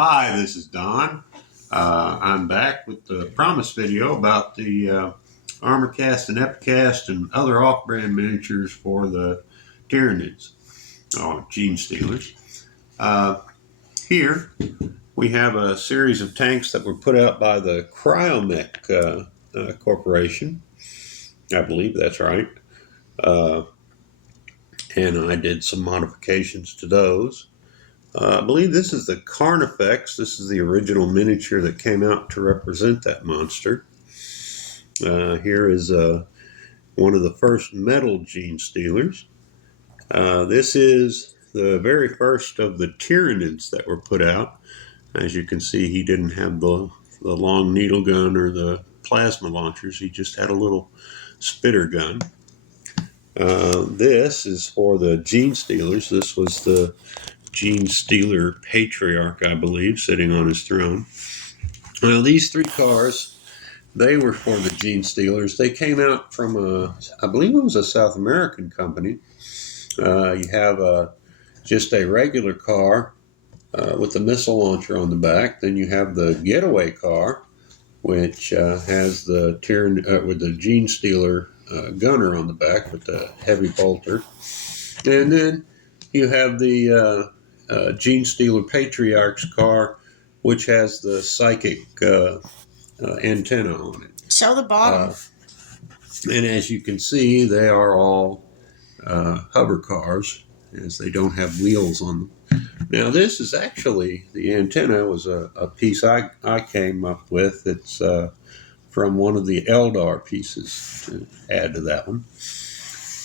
Hi, this is Don. I'm back with the promise video about the armor cast and epicast and other off-brand miniatures for the Tyranids, or Genestealers. Here we have a series of tanks that were put out by the Cryomech Corporation. I believe that's right. And I did some modifications to those. I believe this is the Carnifex. This is the original miniature that came out to represent that monster. Here is one of the first metal Genestealers. This is the very first of the Tyranids that were put out. As you can see, he didn't have the long needle gun or the plasma launchers. He just had a little spitter gun. This is for the Genestealers. This was the Genestealer Patriarch, I believe, sitting on his throne. Now, these three cars, they were for the Genestealers. They came out from I believe it was a South American company. You have just a regular car with a missile launcher on the back. Then you have the getaway car, which has the with the Genestealer gunner on the back with the heavy bolter. And then you have the Genestealer Patriarch's car, which has the psychic antenna on it. Show the bottom. And as you can see, they are all hover cars, as they don't have wheels on them. Now, this is actually, the antenna was a piece I came up with. It's from one of the Eldar pieces to add to that one.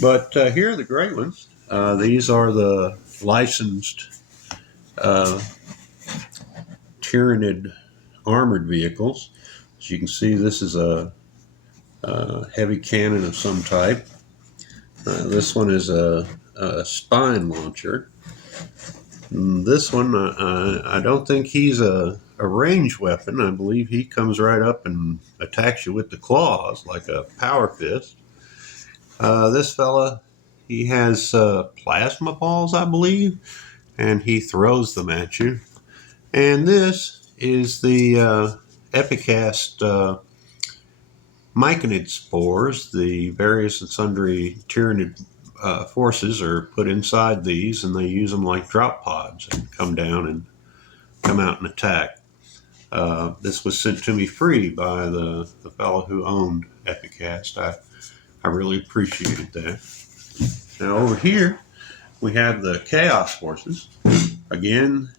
But here are the great ones. These are the licensed Tyranid armored vehicles. As you can see, this is a heavy cannon of some type. This one is a spine launcher. And this one, I don't think he's a ranged weapon. I believe he comes right up and attacks you with the claws like a power fist. This fella, he has plasma balls, I believe, and he throws them at you. And this is the epicast myconid spores. The various and sundry Tyranid forces are put inside these, and they use them like drop pods and come down and come out and attack. This was sent to me free by the fellow who owned Epicast. I really appreciated that. Now over here we have the Chaos Forces. Again,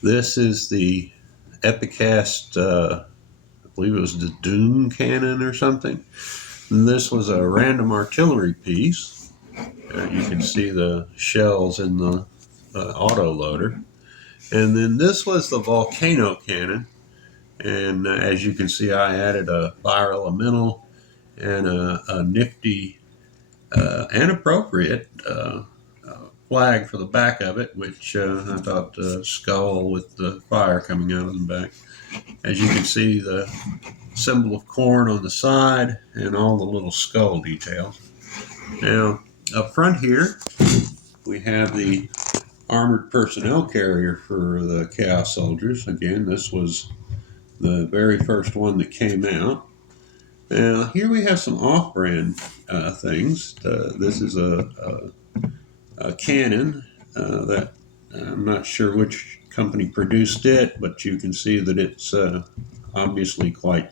this is the Epicast, I believe it was the Doom Cannon or something. And this was a random artillery piece. You can see the shells in the auto loader. And then this was the Volcano Cannon. And as you can see, I added a fire elemental and a nifty and appropriate flag for the back of it, which I thought the skull with the fire coming out of the back. As you can see, the symbol of corn on the side and all the little skull details. Now, up front here, we have the armored personnel carrier for the Chaos Soldiers. Again, this was the very first one that came out. Now, here we have some off-brand things. This is a cannon that I'm not sure which company produced it, but you can see that it's obviously quite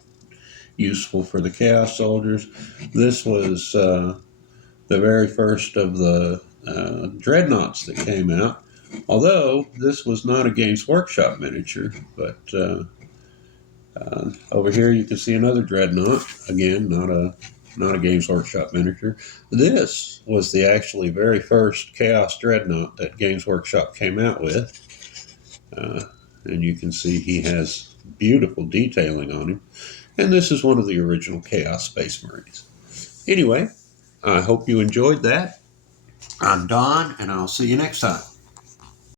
useful for the Chaos Soldiers. This was the very first of the dreadnoughts that came out, although this was not a Games Workshop miniature. But over here you can see another dreadnought. Again, not a Games Workshop miniature. This was the actually very first Chaos Dreadnought that Games Workshop came out with. And you can see he has beautiful detailing on him. And this is one of the original Chaos Space Marines. Anyway, I hope you enjoyed that. I'm Don, and I'll see you next time.